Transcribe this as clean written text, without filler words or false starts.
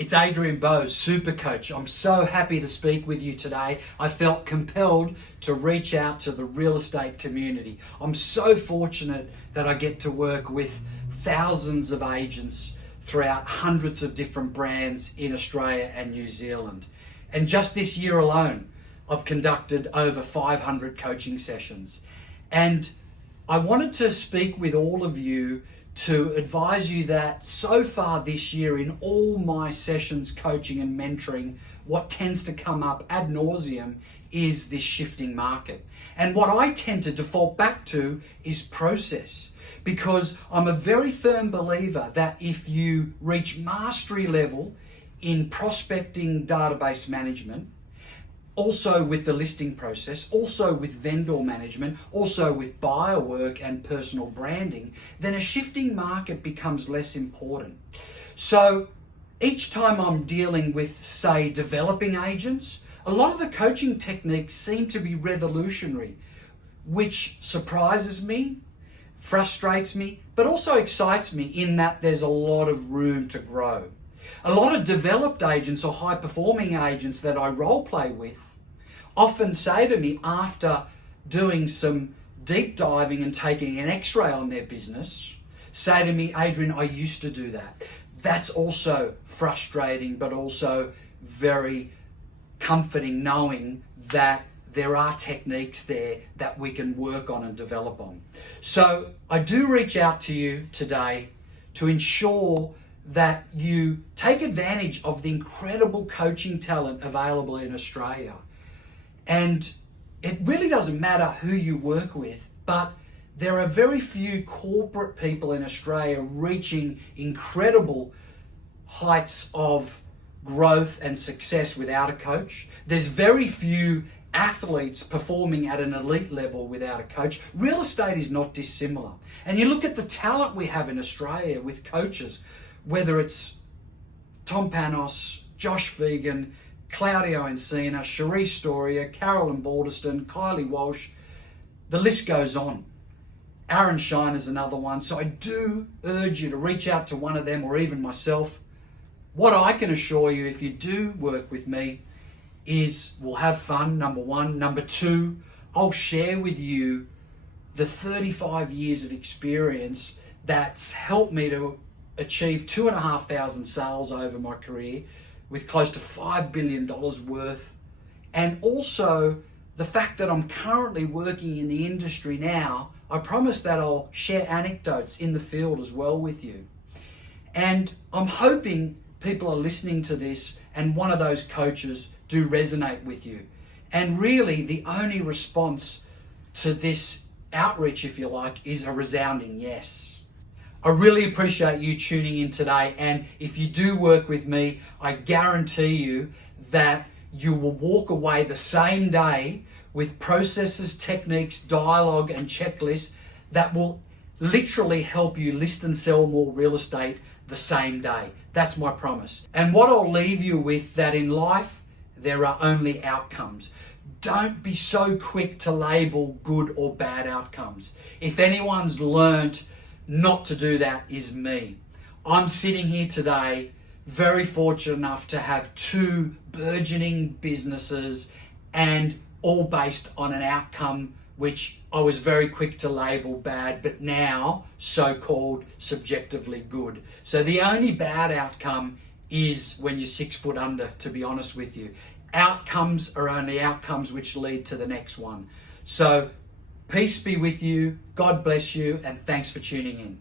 It's Adrian Bo, Super Coach. I'm so happy to speak with you today. I felt compelled to reach out to the real estate community. I'm so fortunate that I get to work with thousands of agents throughout hundreds of different brands in Australia and New Zealand. And just this year alone, I've conducted over 500 coaching sessions. And I wanted to speak with all of you to advise you that so far this year in all my sessions, coaching and mentoring, what tends to come up ad nauseum is this shifting market. And what I tend to default back to is process, because I'm a very firm believer that if you reach mastery level in prospecting, database management, also with the listing process, also with vendor management, also with buyer work and personal branding, then a shifting market becomes less important. So each time I'm dealing with, say, developing agents, a lot of the coaching techniques seem to be revolutionary, which surprises me, frustrates me, but also excites me in that there's a lot of room to grow. A lot of developed agents or high-performing agents that I role play with often say to me after doing some deep diving and taking an x-ray on their business, say to me, Adrian, I used to do that. That's also frustrating, but also very comforting knowing that there are techniques there that we can work on and develop on. So I do reach out to you today to ensure that you take advantage of the incredible coaching talent available in Australia. And it really doesn't matter who you work with, but there are very few corporate people in Australia reaching incredible heights of growth and success without a coach. There's very few athletes performing at an elite level without a coach. Real estate is not dissimilar. And you look at the talent we have in Australia with coaches, whether it's Tom Panos, Josh Vegan, Claudio Encina, Cherise Storia, Carolyn Balderston, Kylie Walsh, the list goes on. Aaron Shine is another one. So I do urge you to reach out to one of them or even myself. What I can assure you if you do work with me is we'll have fun, number one. Number two, I'll share with you the 35 years of experience that's helped me to achieve 2,500 sales over my career with close to $5 billion worth. And also the fact that I'm currently working in the industry now, I promise that I'll share anecdotes in the field as well with you. And I'm hoping people are listening to this and one of those coaches do resonate with you. And really the only response to this outreach, if you like, is a resounding yes. I really appreciate you tuning in today, and if you do work with me, I guarantee you that you will walk away the same day with processes, techniques, dialogue and checklists that will literally help you list and sell more real estate the same day. That's my promise. And what I'll leave you with, that in life there are only outcomes. Don't be so quick to label good or bad outcomes. If anyone's learnt not to do that, is me. I'm sitting here today very fortunate enough to have two burgeoning businesses, and all based on an outcome which I was very quick to label bad, but now so-called subjectively good. So the only bad outcome is when you're 6 foot under, to be honest with you. Outcomes are only outcomes which lead to the next one. So peace be with you, God bless you, and thanks for tuning in.